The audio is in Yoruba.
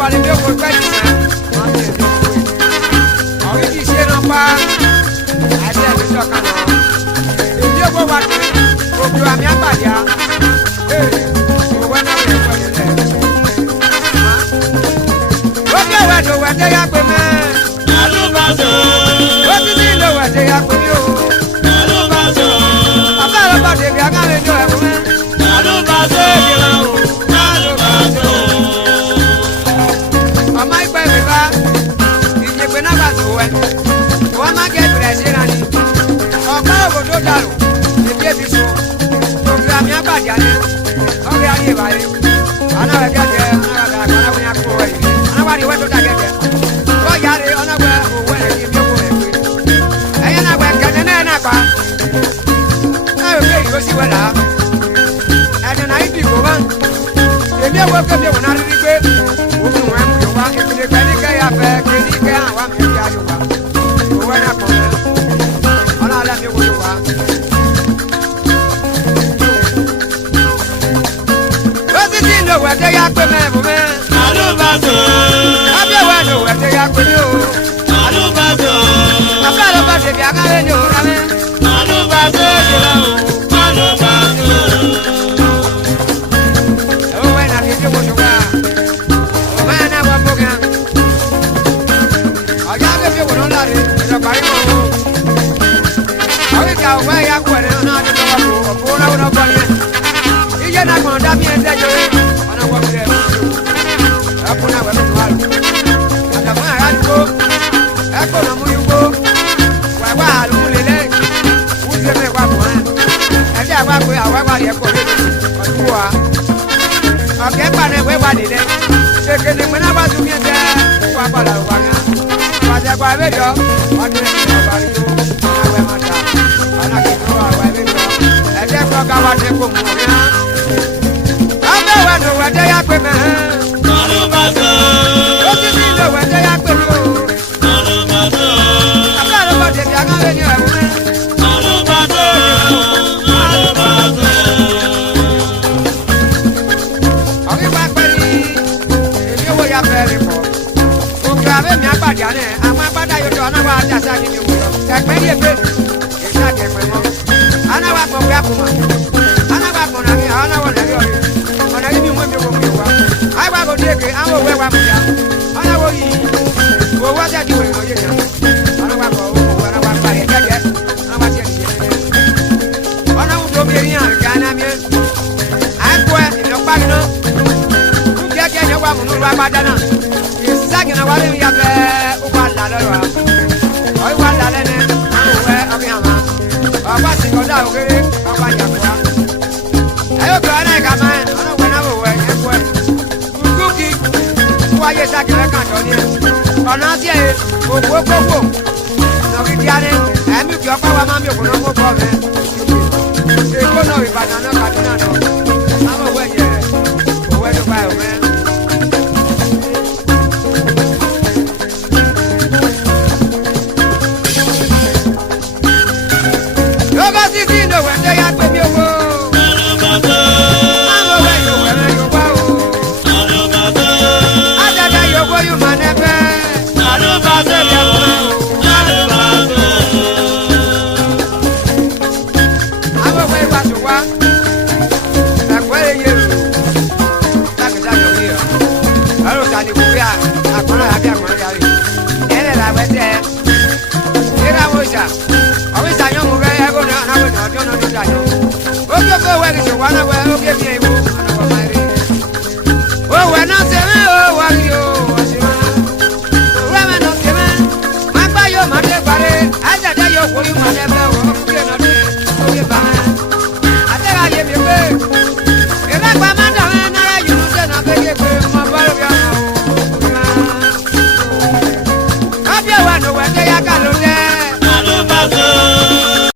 wà ní bí owó gbẹ́dì náà wọ́n ti ẹ̀dọ́ owó yìí. Ọ̀rí kì í ṣe náà pa àti ẹ̀mí sọ̀ka náà. Èdè owó wà ní òbí àmì àgbàdì á. Òwò náà wọ̀ ẹ̀kọ́ nílẹ̀. Ó bí òwò ẹ̀dọ̀ wẹ̀ dé yá pé mẹ́. Alúbàṣọ. Ó ti ní ìlò wẹ̀ dé yá pé mí o. Alúbàṣọ. Bàbá rẹ̀ bọ̀ dèbí akáwé ní ọ̀rẹ́ fún mẹ́. Alúbàṣọ. Alúbàṣọ. Ọmọ ìgbẹ́ mi bá ìjẹ̀gbẹ́ náà bá tó wẹ̀. Wọ́n má gẹ̀ bẹ̀rẹ̀ sí ra ni. Ọ̀pá òwò tó dàrú èbí èbí so. Òbí àmì àgbàdì àná. Ọ̀rẹ́ ayé ìbàdí. Àná wẹ̀ gẹ́gẹ́ àná wẹ̀ yà kó wẹ̀ yìí. Àná wà ní ìwé tó dà gẹ́gẹ́. Lọ́ọ̀yà rẹ̀ ọ̀nà wẹ̀ òwò ẹ̀ kí n bí owó ẹ̀ gbé. Ẹ̀yẹ́ náà wẹ̀ kẹ́ni náà náà pa. Náà yóò gbé ìlú sí wẹ̀ là. Ẹ̀dùn náà ibi ìbò wá. Èmi ẹ̀wọ̀ kẹ́mi ẹ̀wọ̀n náà rí gbé. Òkú ẹ̀ mú Yorùbá. Ìpìlẹ̀ pẹ̀lú kẹ́ yà fẹ́ kéde kẹ́ àwọn àmì ìyá Yorùbá. Òwò ẹ̀ náà kọ̀ mẹ́. Ọ̀nà alẹ́ mi wò Yorùbá. Ó ti dín ìlò wẹ̀ dé yá pé mẹ́ bò mẹ́. Alúbàṣọ. Abẹ́wẹ̀ ìlò wẹ̀ dé yá pé ní o. Alúbàṣọ. Bàbá rẹ̀ bá dèbí akáwé ní òwúrọ̀ mẹ́. Alúbàṣọ. Alúbàṣọ. Òwò ẹ̀ náà fi dé wò Yorùbá. Òwò ẹ̀ náà wọ̀ bóga. Ọ̀yá abẹ́ fi wò ló ń láre. Ìjọba yìí mọ̀ wò. Ọ̀wé ka òwò ẹ̀ yá kú ẹ̀ náà ti lọ́wọ́ kó ọ̀pọ̀ náà wọ́n bọ̀ yẹn. Iye náà kàn dá mi ẹ̀ dẹ́jọ́ ọ̀nà wọ́n fi rẹ̀ mọ́. Ẹ̀kún náà wẹ̀ mí wà lù. Àtàkùn àyà dúró. Ẹ̀kún náà mú yúgbó. Wẹ̀wá àlùmúlélẹ̀. Wúṣẹ́ mi wà fún ẹ̀. Ẹ̀dí àgbà pé àwọn ẹ̀wà yẹ kọ̀ lé ọdún wa. Ọ̀kẹ́ pàdé wẹ́wà nílẹ̀. Kékeré pé náà bá tún yẹn tẹ́ wà padà wà yẹn. Pàṣẹkọ̀ àbẹ̀jọ. Ọdún ẹ̀ ní ọba rí tó. Ọ̀nà wẹ̀ máa ta. Ọ̀nà kìkọ́ àwọn ẹ̀bẹ̀jọ. Ẹ̀dẹ́ kọ́ ká wá dé kó mú ọ̀rẹ́ hàn. Abẹ́wẹ̀ ló wẹ̀ dé yá pé mẹ́. Alúbàṣọ. Ó ti ní ìlò wẹ̀ dé yá pé mi o. Alúbàṣọ. Bàbá rẹ̀ bọ̀ dèbí akáwé ní ọ̀rẹ́ mẹ́. Alúbàṣọ. Alúbàṣọ. Ọ̀rí wá pẹ́ ní èmi owó ya fẹ́ rí pọ̀. Òkè àbẹ́ mi àgbàdì àná ẹ̀ àwọn agbádá yóò tó ọ̀nà wa dàsá kí ni wò lọ. Ẹ̀pẹ́ ní ebè èyí àti ẹ̀pẹ́ mọ́. Àná wa pọ̀ pé àpò mọ̀. Àná wa pọ̀ nàní àwọn náà wọ̀ nàní ọ̀rẹ́. Ọ̀nà yìí mi wọ́n mi wò mí wá. Àyè wá kò dé ké àwọn òwe wa mú ya. Ọ̀nà wo yìí owó wá jáde wòlé lọ yé yàn. Ọ̀nà wa pọ̀ owó ọ̀nà wa pa ẹ̀ jẹ́jẹ́. Ọ̀nà wa tiẹ̀ nìyẹn. Ọ̀nà wù tó mi rí hàn kí á ná mi. Àìkú ẹ̀ ìlọ́pàá mi náà. Jẹ́jẹ́ yẹn wà múnú wa padà náà. Ìsáàkì náà wà lórí yàtọ̀ ó wà lálẹ́ wa. Ọ̀yí wà lálẹ́ ní àwọn òwe ọ̀bí àmà. Ọ̀pá sì kọjá òkèrè ọ̀pá ìjàpá. Ẹ̀yọ́ kọ̀ ọ́ náà ìka máa ń ọ̀nà òwe náà wò wẹ̀ yẹn kú ẹ̀. Kúkúkì wọ́n ayé sáàkì rẹ̀ kàn tọ́ ní ẹ̀. Ọ̀nà sí ẹ̀ òkú kókó. Nàbí díá ní ẹ̀mí kì ọ́pá wa máa ń bí òkú náà kó bọ̀ mẹ́. Èkó náà Ìbàdàn náà Kàdúnà náà. Àwọn òwe yẹn òwe tó bá ẹ̀ wẹ́. Lọ́gọ́ títí ìlò wẹ̀ dé yá pé mi owó. Alúbàṣọ. Àwọn òwe yóò wẹ̀ rẹ̀ yóò wá o. Alúbàṣọ. Àdàdà yóò wó yóò máa nẹ́fẹ́. Alúbàṣọ. Alúbàṣọ. Àwọn òwe ìwà tó wá. Ẹ̀kọ́ èyí rò. Lákìtà yóò rí ọ. Ọ̀rọ̀ sàdé kú bí àkọ́nà àbí àkọ́nà yàrá yìí. Ẹ̀rẹ̀ làwẹ̀ tẹ̀. Ìrà wo ìṣà. Ọ̀wé ìṣàyàn mú bẹ́ẹ̀ ẹ̀kọ́ náà náà wẹ̀ náà ọjọ́ náà ló ṣàyàn. Ó kí o fẹ́ wẹ̀ kìí ṣe wà náà wẹ̀ ó kí èmi ẹ̀ wò. Òwò náà ṣe mí òwò